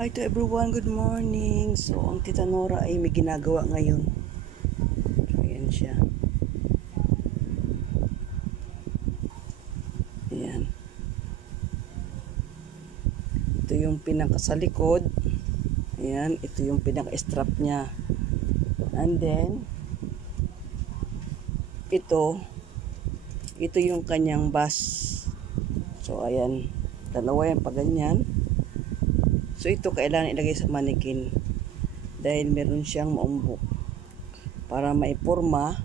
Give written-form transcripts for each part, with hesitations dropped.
Hi to everyone, good morning. So, ang Tita Nora ay may ginagawa ngayon. So, ayan siya. Ayan. Ito yung pinaka sa likod. Ayan, ito yung pinaka-strap niya. And then, ito yung kanyang bus. So, ayan. Dalawa yan pa ganyan. So, ito kailangan ilagay sa manikin. Dahil meron siyang maumbok. Para maiporma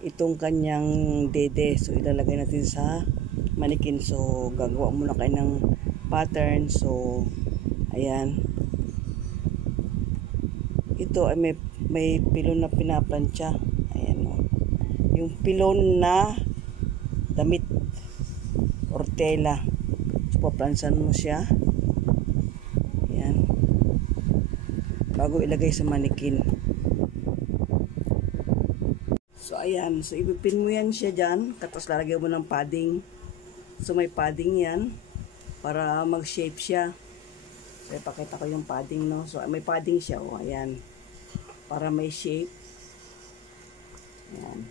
itong kanyang dede. So, ilalagay natin sa manikin. So, gagawa muna kayo ng pattern. So, ayan. Ito ay may pilon na pinaplansya. Ayan o. Yung pilon na damit or tela. So, paplansan mo siya. Ayan. Bago ilagay sa manikin. So, ayan. So, ipipin mo yan siya dyan. Tapos lalagyan mo ng padding. So, may padding yan. Para mag-shape siya. So, ipakita ko yung padding, no? So, may padding siya. O, ayan. Para may shape. Ayan.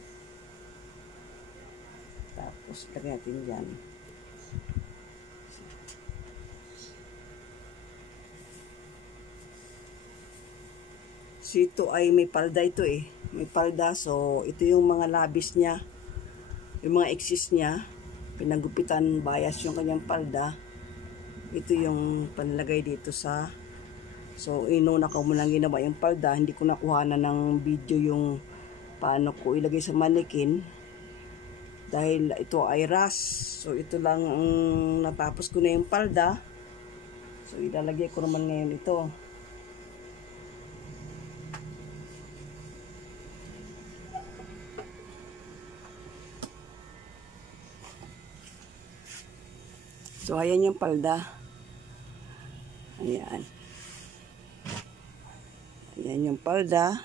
Tapos, lagyan natin dyan. So, ito ay may palda ito eh. May palda. So, ito yung mga labis niya. Yung mga excess niya. Pinagupitan, bias yung kanyang palda. Ito yung panlagay dito sa... So, inuna ko muna ginawa yung palda. Hindi ko nakuha na ng video yung paano ko ilagay sa manikin. Dahil ito ay ras. So, ito lang ang natapos ko na yung palda. So, ilalagay ko naman ngayon ito. So, ayan yung palda. Ayan. Ayan yung palda.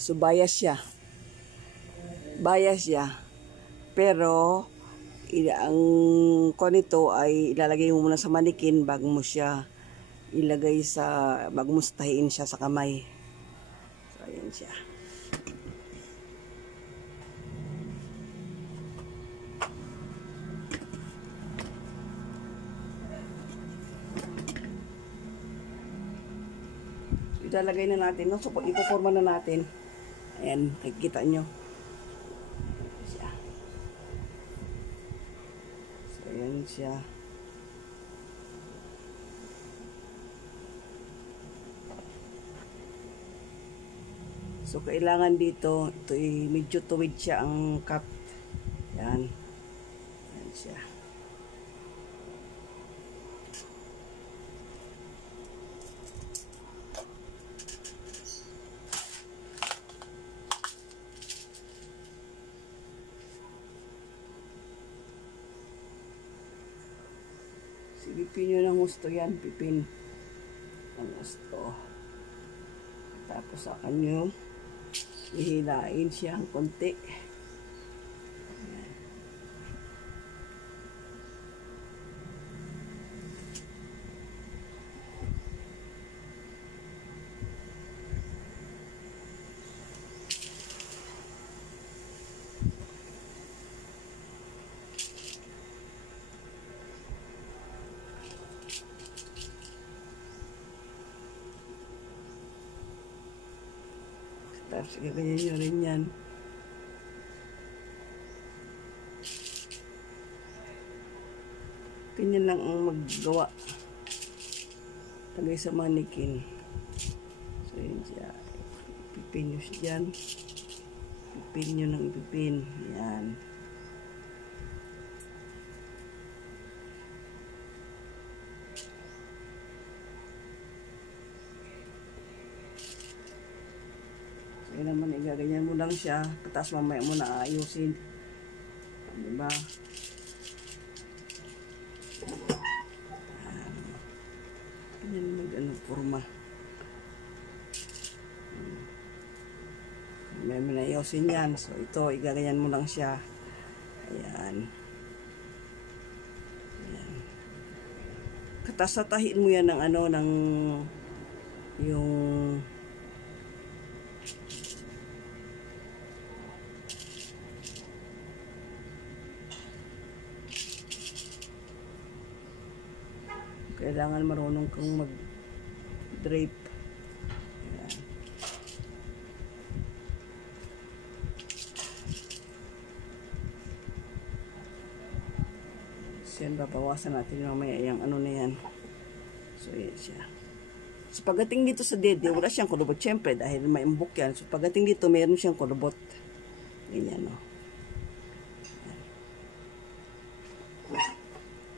So, bias siya. Bias siya. Pero, ang nito ay ilalagay mo muna sa manikin bago mo siya ilagay sa, bago mo tahiin siya sa kamay. So, ayan siya. Ilalagay na natin, no? So, ipoforma na natin. Ayan, nakikita nyo. Siya. So, ayan siya. So, kailangan dito, ito medyo tuwid siya ang cut. Ayan. Ayan siya. Pipin nyo ng gusto yan. Pipin ng gusto. Tapos sa kanyo, ihilain siya ang konti. Ayan. Tapos, ganyan nyo rin yan. Ganyan lang ang maggawa. Tagay sa manikin. So, yun siya. Pipin nyo siya dyan. Pipin nyo ng ipipin. Yan. Kaya naman, igaganyan mo lang siya. Tapos mamaya mo na ayusin. Diba? Ganyan mag-ano, forma. May ayusin yan. So, ito, igaganyan mo lang siya. Ayan. Ayan. Katasatahin mo yan ng ano, ng yung kailangan marunong kang mag-drape. Ayan. So yan, babawasan natin mamaya yung ano na yan. So yan siya. So pagdating dito sa dede, wala siyang kulubot syempre dahil may imbok yan. So pagdating dito, mayroon siyang kulubot. Ganyan, no.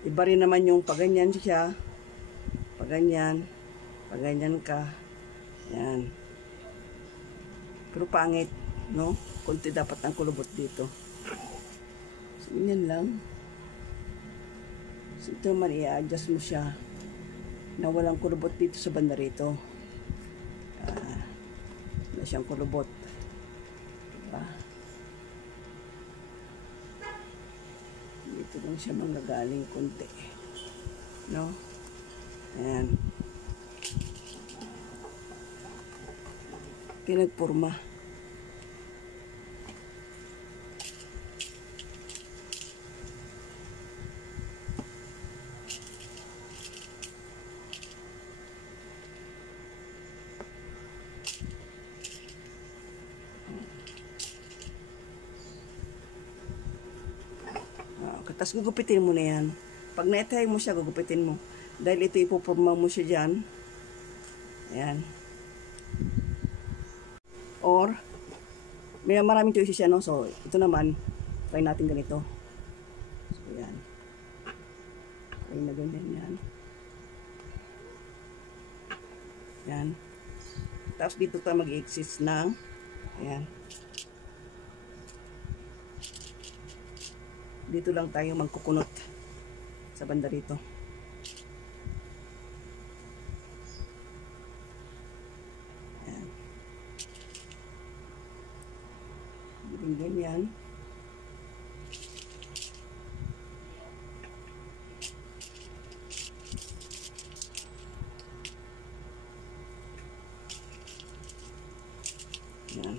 Iba rin naman yung paganyan siya. Paganyan ka. Yan. Pero pangit, no? Kunti dapat ang kulubot dito. So, yan lang. So, ito naman, i-adjust mo siya na walang kulubot dito sa banda rito. Wala siyang kulubot. Diba? Dito lang siya manggagaling kunti. No? Ayan. Pinagpurma. Tapos gugupitin mo na yan. Pag na-try mo siya, gugupitin mo. Dahil ito ipupurma mo siya dyan. Ayan. Or, may maraming choices siya, no? So, ito naman, try natin ganito. So, ayan. Try na ganyan yan. Ayan. Tapos dito tayo mag-exist ng, ayan. Dito lang tayo magkukunot sa banda rito. Ayan. Ganyan. Ayan.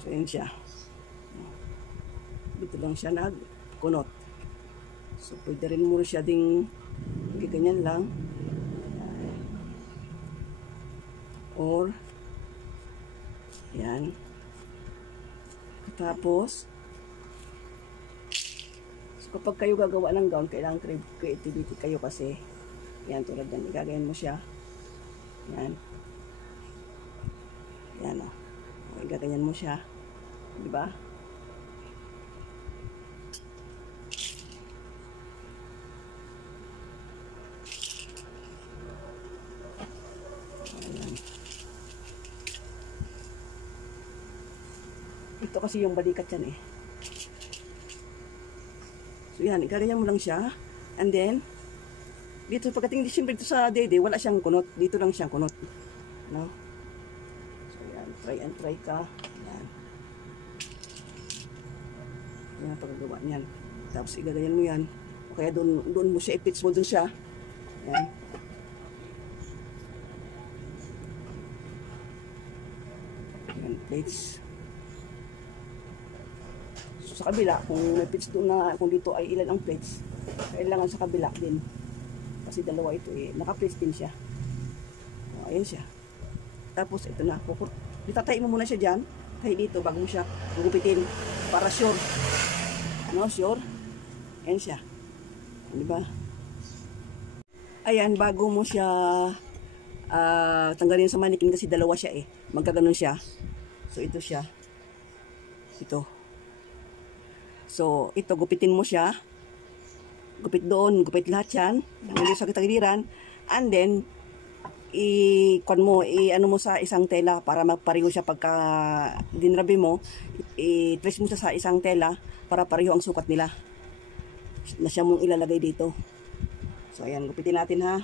So, yun siya. Dito lang siya nagkunot. So, pwede rin mo siya ding ganyan lang. Or, yan. Tapos, so, kapag kayo gagawa ng gown, kailangan creativity kayo kasi, yan, tulad yan, igagayan mo siya. Yan. Yan, o. Igaganyan mo siya. Diba? Ayan. Ito kasi yung balikat yan eh. So yan, igaganyan mo lang siya. And then, dito pagdating siyempre dito sa dede, wala siyang kunot. Dito lang siyang kunot. No? Try and try ka. Yan. Yan ang paggawa niyan. Tapos igagayan mo yan. O kaya doon mo siya, i-pitch mo doon siya. Yan. Yan, plates. So, sa kabila, kung may pitch doon na, kung dito ay ilan ang plates, kailangan sa kabila din. Kasi dalawa ito eh. Naka-plates din siya. O, ayan siya. Tapos ito na, itatay mo muna siya dyan, tayo dito bago mo siya gugupitin para sure. No, sure? Ayan siya. Diba? Ayan, bago mo siya tanggalin sa manikin kasi dalawa siya eh. Magkaganon siya. So, ito siya. Ito. So, ito, gupitin mo siya. Gupit doon, gupit lahat yan. Hindi sa kitagiliran. And then, i-kon mo, ano mo sa isang tela para magpareho siya pagka dinrabi mo, i-trace mo sa isang tela para pareho ang sukat nila na siya mong ilalagay dito. So ayan, gupitin natin ha.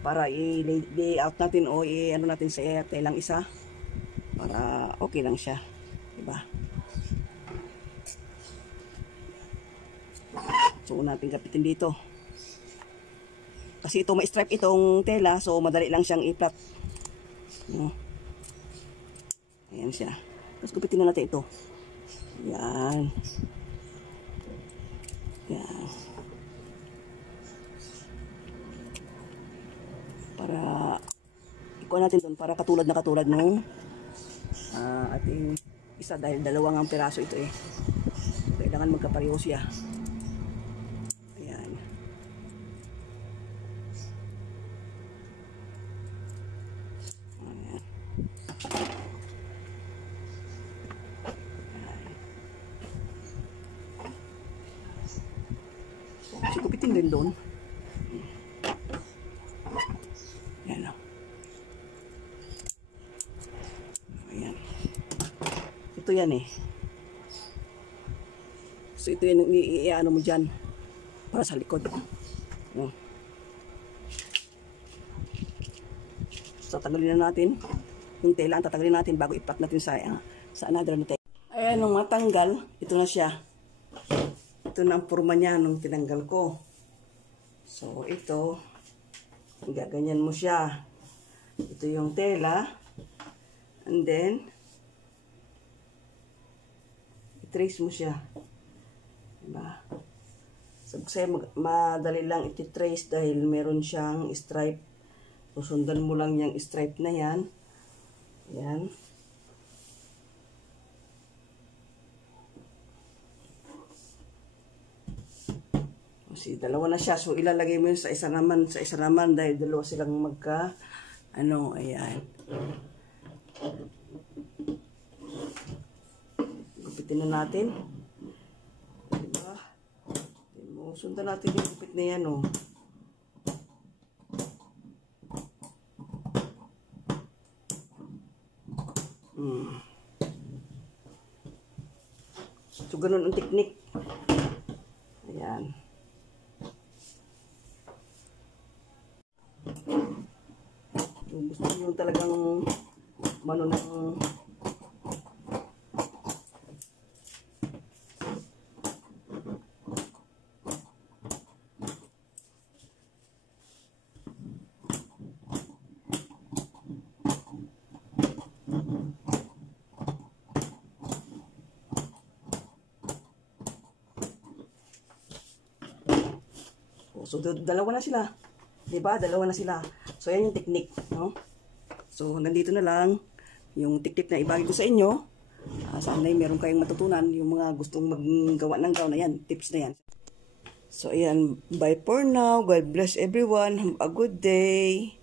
para i-lay out natin o ano natin sa telang isa para okay lang siya, diba? So natin kapitin dito kasi ito may stripe itong tela, so madali lang siyang i-plot. Ayan siya, tapos kupitin na natin ito. Yan. Yan. Para ikuha natin doon para katulad nung ating isa, dahil dalawang ang piraso ito eh. Kailangan magkapareho siya. Ayan. Ayan. So, kupitin din doon. Ayan o. Ayan. Ito yan eh. So ito yan, i-ano mo dyan para sa likod. So tatanggalin na natin yung tela, ang tatanggalin natin bago i-pack natin sa another na tela. Ayan, nung matanggal, ito na siya. Ito na ang forma niya nung tinanggal ko. So ito, gaganyan mo siya. Ito yung tela. And then, i-trace mo siya. Diba? So, kasi madali lang iti-trace dahil meron siyang stripe. So, sundan mo lang yung stripe na yan. Yan. Kasi dalawa na siya. So, ilalagay mo yun sa isa naman dahil dalawa silang ayan. Gupitin na natin. Diba? Sundan natin yung gupit na yan, oh. So, ganun ang teknik. Ayan. Gusto nyo talagang ng so, dalawa na sila. Diba? Dalawa na sila. So, yan yung technique, no? So, nandito na lang yung technique na ibagi ko sa inyo. Sana ay meron kayong matutunan yung mga gustong maggawa ng gown na yan. Tips na yan. So, ayan. Bye for now. God bless everyone. Have a good day.